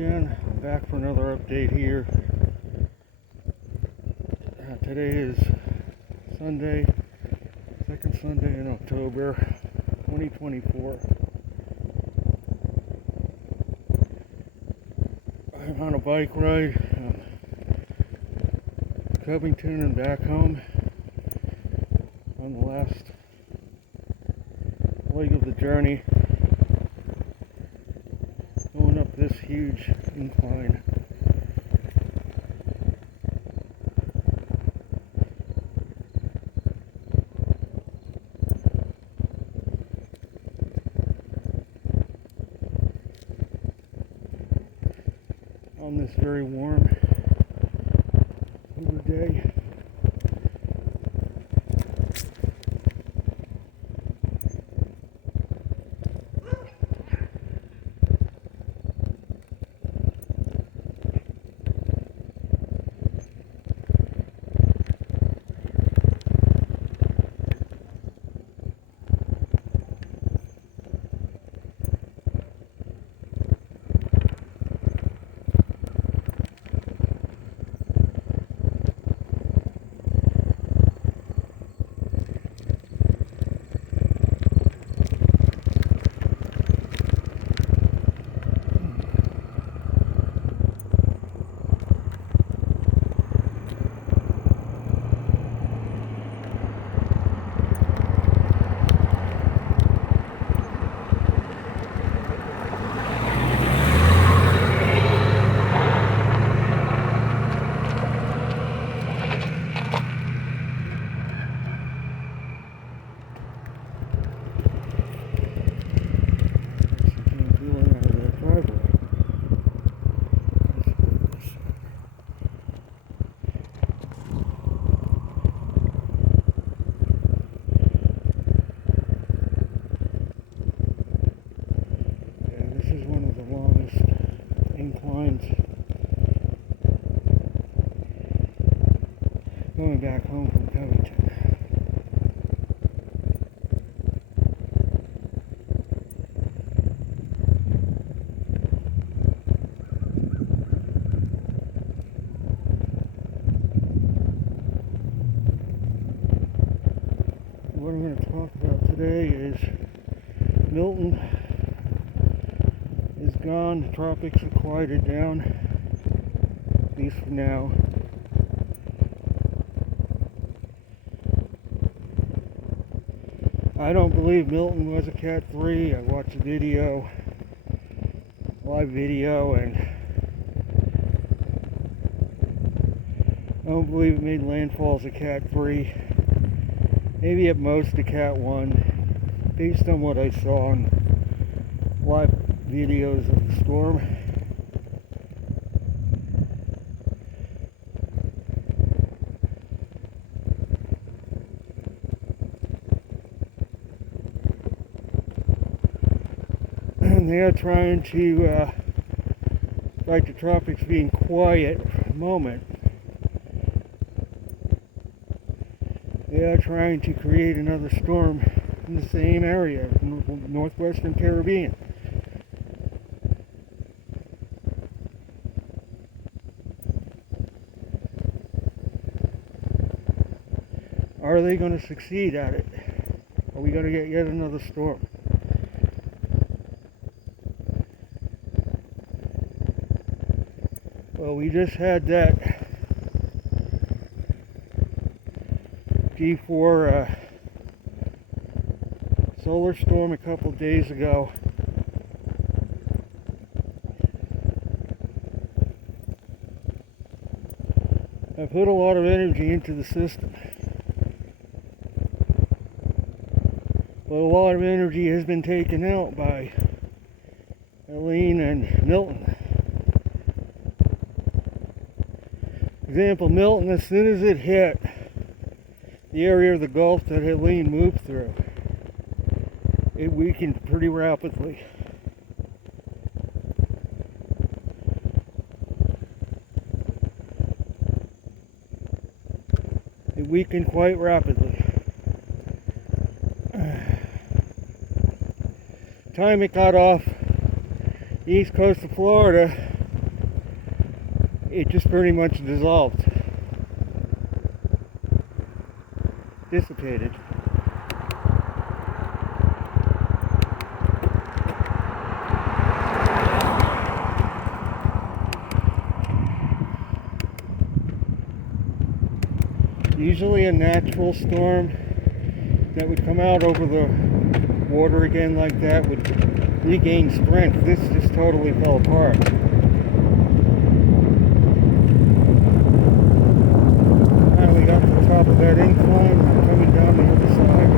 again. I'm back for another update here. Today is Sunday, second Sunday in October 2024. I'm on a bike ride from Covington and back home on the last leg of the journey, going up this huge incline. On this very warm summer day. Inclines going back home from Covington. What I'm going to talk about today is Milton is gone. The tropics have quieted down, at least for now. I don't believe Milton was a Cat 3. I watched a video, live video, and I don't believe it made landfall as a Cat 3. Maybe at most a Cat 1, based on what I saw on live videos of the storm. And they are trying to, like the tropics being quiet for a moment, they are trying to create another storm in the same area, northwestern Caribbean. Are they going to succeed at it? Are we going to get yet another storm? Well, we just had that G4 solar storm a couple days ago. I put a lot of energy into the system, but a lot of energy has been taken out by Helene and Milton. Example, Milton, as soon as it hit the area of the Gulf that Helene moved through, it weakened pretty rapidly. It weakened quite rapidly. Time it got off the east coast of Florida, it just pretty much dissolved, dissipated. Usually a natural storm that would come out over the water again like that would regain strength. This just totally fell apart. Finally got to the top of that incline, coming down the other side.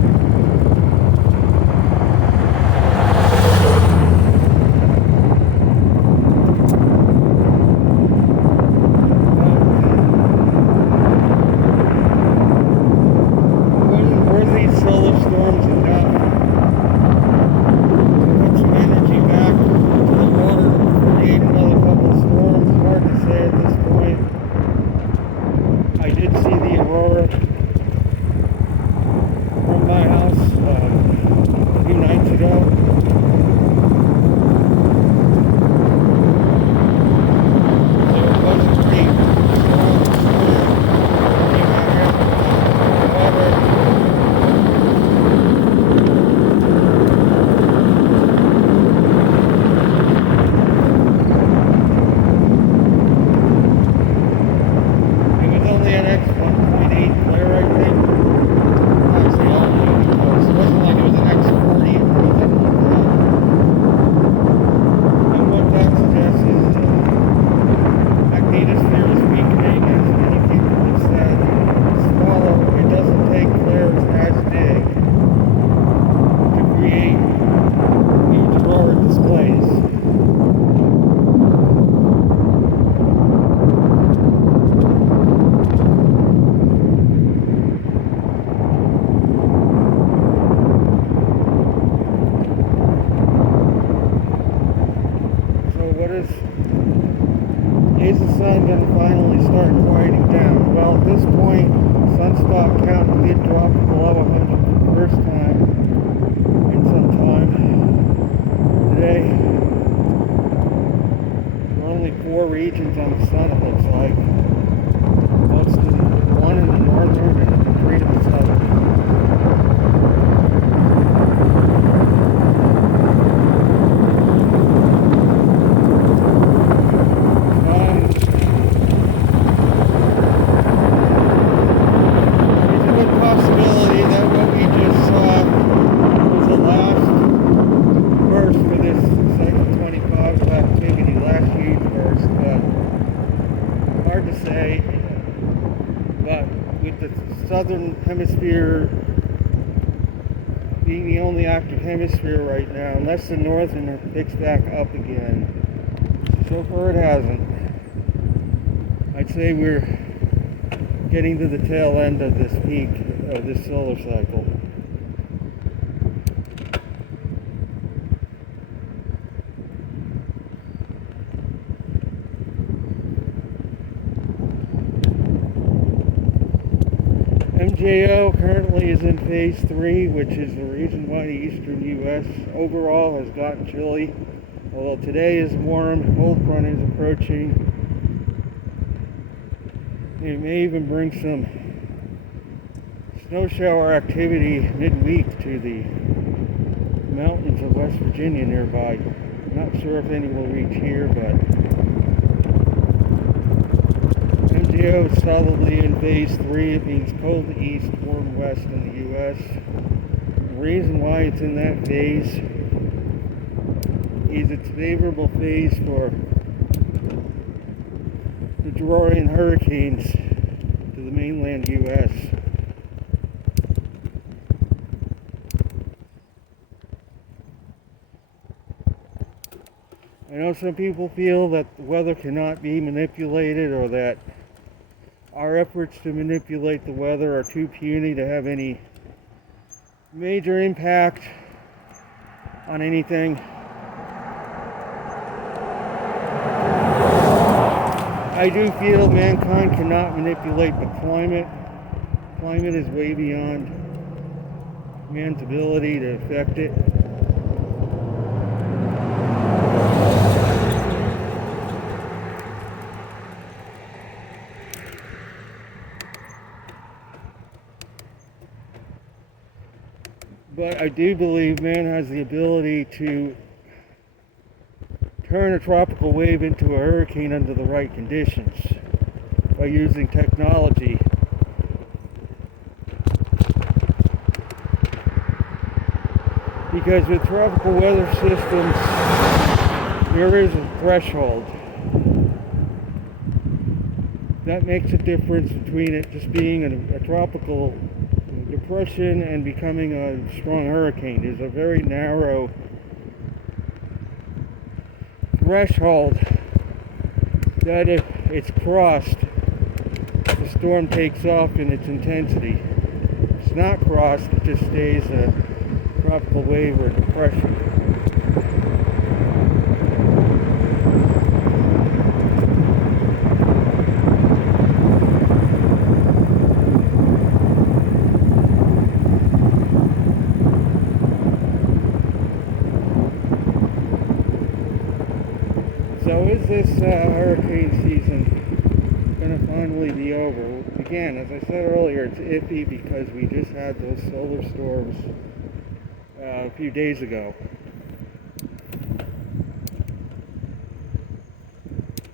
Is the sun going to finally start quieting down? Well, at this point, sunspot count did drop below 100 for the first time in some time. Today, there are only 4 regions on the sun, it looks like. Most of the, 1 in the northern and 3 in the southern. But with the southern hemisphere being the only active hemisphere right now, unless the northern picks back up again, so far it hasn't. I'd say we're getting to the tail end of this peak of this solar cycle. MJO currently is in phase 3, which is the reason why the eastern U.S. overall has gotten chilly. Although today is warm, cold front is approaching. It may even bring some snow shower activity midweek to the mountains of West Virginia nearby. I'm not sure if any will reach here, but MJO is solidly in phase 3. It means cold east, warm west in the U.S. The reason why it's in that phase is it's favorable phase for the Jurorian hurricanes to the mainland U.S. I know some people feel that the weather cannot be manipulated, or that our efforts to manipulate the weather are too puny to have any major impact on anything. I do feel mankind cannot manipulate the climate. Climate is way beyond man's ability to affect it. But I do believe man has the ability to turn a tropical wave into a hurricane under the right conditions by using technology. Because with tropical weather systems, there is a threshold. That makes a difference between it just being a tropical depression and becoming a strong hurricane. There's a very narrow threshold that if it's crossed, the storm takes off in its intensity. If it's not crossed, it just stays a tropical wave or depression. So is this hurricane season going to finally be over? Again, as I said earlier, it's iffy because we just had those solar storms a few days ago,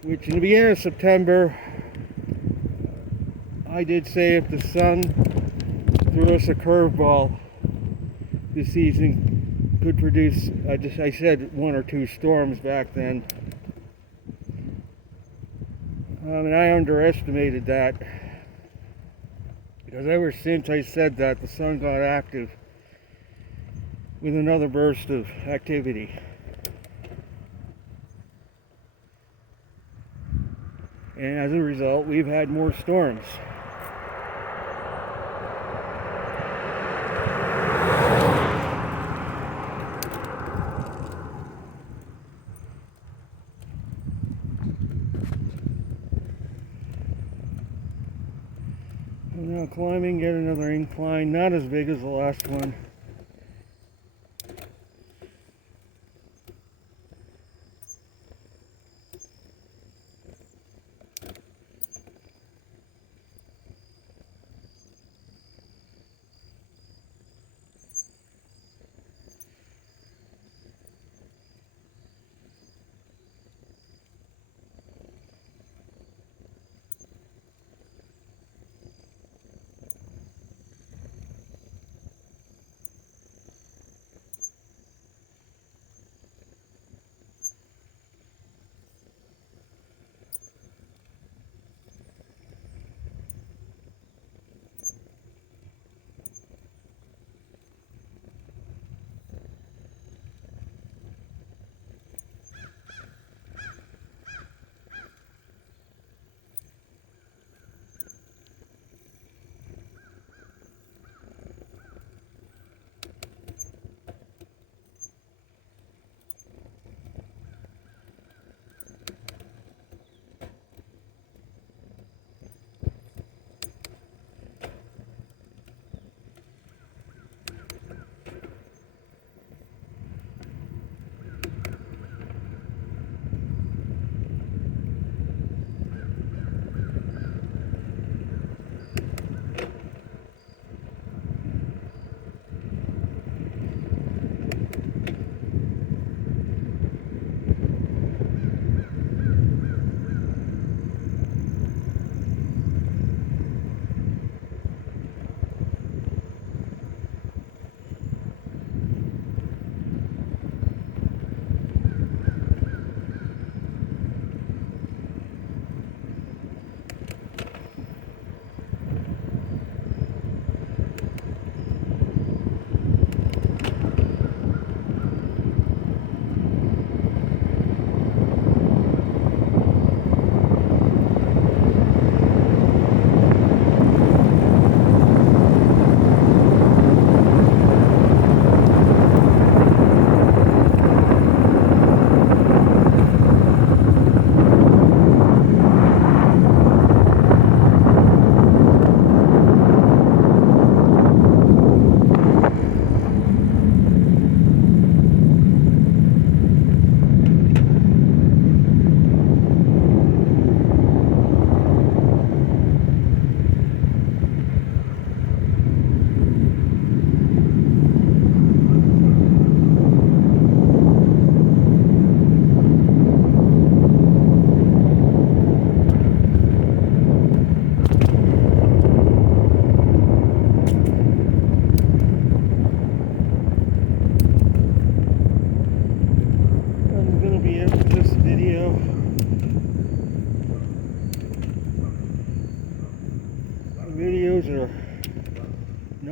which in the beginning of September, I did say if the sun threw us a curveball this season, could produce, I said 1 or 2 storms back then. And I underestimated that, because ever since I said that, the sun got active with another burst of activity. And as a result, we've had more storms. I'm now climbing yet another incline, not as big as the last one.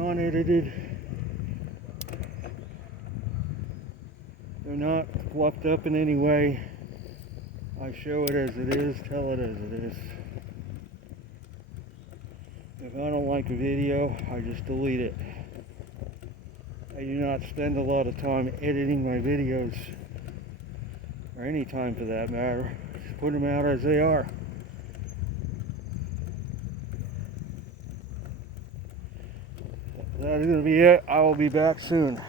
unedited. They're not fluffed up in any way. I show it as it is, tell it as it is. If I don't like a video, I just delete it. I do not spend a lot of time editing my videos, or any time for that matter. Just put them out as they are. That is going to be it. I will be back soon.